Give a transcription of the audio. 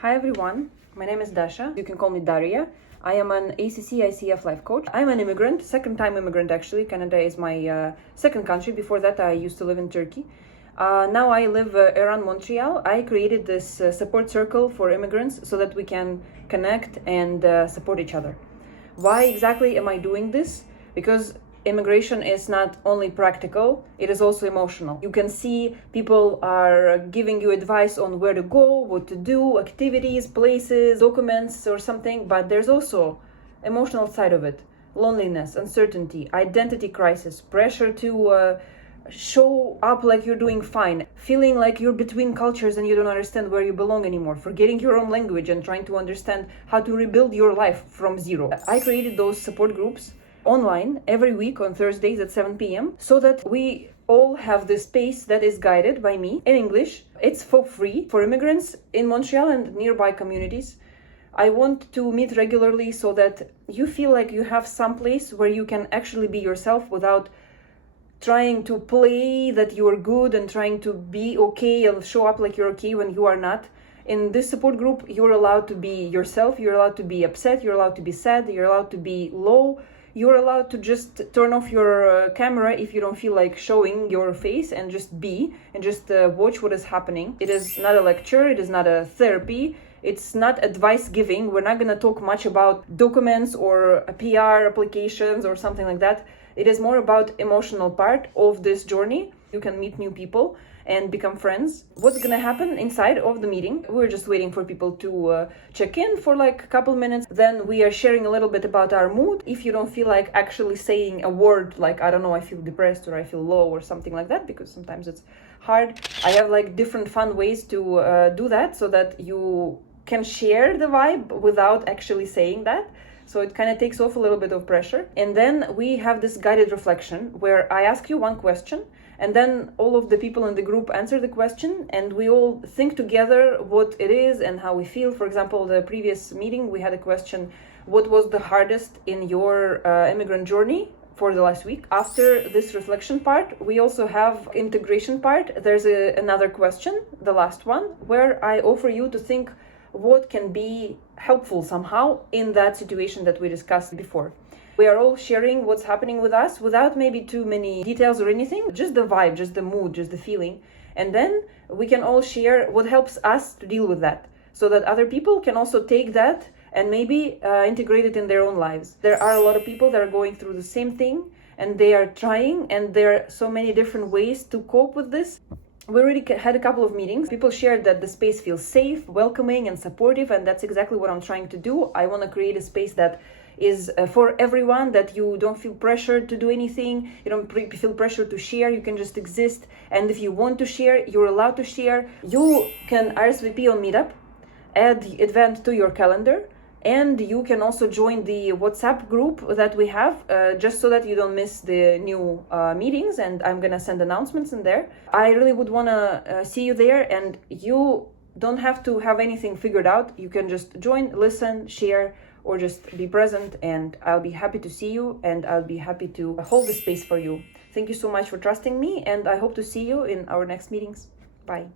Hi everyone, my name is Dasha. You can call me Daria. I am an ACC ICF life coach. I'm an immigrant, second-time immigrant actually. Canada is my second country. Before that, I used to live in Turkey. Now I live around Montreal. I created this support circle for immigrants so that we can connect and support each other. Why exactly am I doing this? Because immigration is not only practical, it is also emotional. You can see people are giving you advice on where to go, what to do, activities, places, documents or something, but there's also emotional side of it. Loneliness, uncertainty, identity crisis, pressure to show up like you're doing fine, feeling like you're between cultures and you don't understand where you belong anymore, forgetting your own language and trying to understand how to rebuild your life from zero. I created those support groups online every week on Thursdays at 7 p.m. so that we all have this space that is guided by me in English. It's for free for immigrants in Montreal and nearby communities. I want to meet regularly so that you feel like you have some place where you can actually be yourself without trying to play that you are good and trying to be okay and show up like you're okay when you are not. In this support group, you're allowed to be yourself, you're allowed to be upset, you're allowed to be sad, you're allowed to be low. You're allowed to just turn off your camera if you don't feel like showing your face and just be and just watch what is happening. It is not a lecture, it is not a therapy, it's not advice giving. We're not going to talk much about documents or PR applications or something like that. It is more about emotional part of this journey. You can meet new people and become friends. What's gonna happen inside of the meeting? We're just waiting for people to check in for like a couple minutes. Then we are sharing a little bit about our mood. If you don't feel like actually saying a word like, I don't know, I feel depressed or I feel low or something like that, because sometimes it's hard. I have like different fun ways to do that so that you can share the vibe without actually saying that. So it kind of takes off a little bit of pressure. And then we have this guided reflection where I ask you one question and then all of the people in the group answer the question and we all think together what it is and how we feel. For example, the previous meeting, we had a question, what was the hardest in your immigrant journey for the last week? After this reflection part, we also have integration part. There's another question, the last one, where I offer you to think what can be helpful somehow in that situation that we discussed before. We are all sharing what's happening with us without maybe too many details or anything, just the vibe, just the mood, just the feeling. And then we can all share what helps us to deal with that so that other people can also take that and maybe integrate it in their own lives. There are a lot of people that are going through the same thing and they are trying, and there are so many different ways to cope with this. We already had a couple of meetings. People shared that the space feels safe, welcoming and supportive, and that's exactly what I'm trying to do. I want to create a space that is for everyone, that you don't feel pressured to do anything, you don't feel pressure to share, you can just exist. And if you want to share, you're allowed to share. You can RSVP on Meetup, add the event to your calendar, and you can also join the WhatsApp group that we have, just so that you don't miss the new meetings, and I'm gonna send announcements in there. I really would wanna see you there, and you don't have to have anything figured out. You can just join, listen, share, or just be present, and I'll be happy to see you, and I'll be happy to hold the space for you. Thank you so much for trusting me, and I hope to see you in our next meetings. Bye.